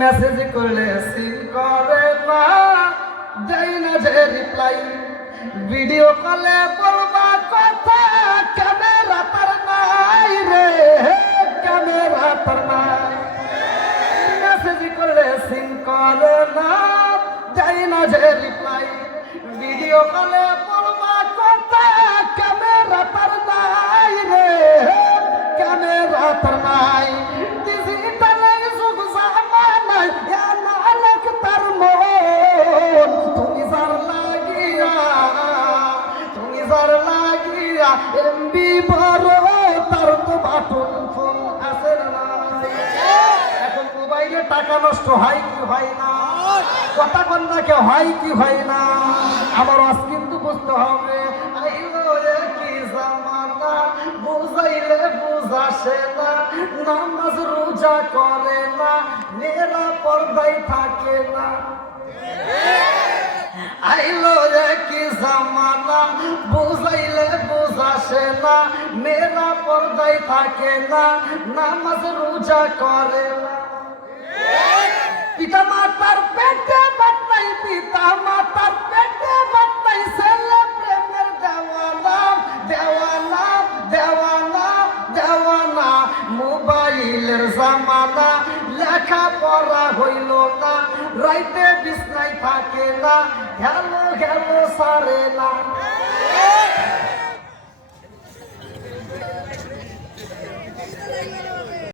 Message করলে scene করে না। দেই না যে রিপ্লাই ভিডিও কলে বলবা কথা ক্যামেরা তার নাই রে ক্যামেরা তার নাই। মেসেজ করলে সিন করে না। দেই না যে রিপ্লাই ভিডিও কলে এমবি বড় তার তো বাটন ফোন আছে না এখন মোবাইলে টাকা নষ্ট হয় কি হয় না? কথা কন্যাকে হয় কি হয় না? আমার আজ কিন্তু বুঝতে হবে বুঝাইলে বুঝাসে না, নামাজ রোজা করে না মেয়েরা পর্দায় থাকে না। আইলো কি জামানা? না মেয়েরা পর্দায় থাকে না, নামাজ রোজা করে না। পিতা মাতার পেটে বাত নাই পিতা মাতার পেটে বাত নাই ছেলে প্রেমের দেওয়ানা দেওয়ানা দেওয়ানা দেওয়ানা। মোবাইলের জামানা লেখা পড়া হইল না, রাইতে বিছনায় থাকে না গেল গেল সারে না।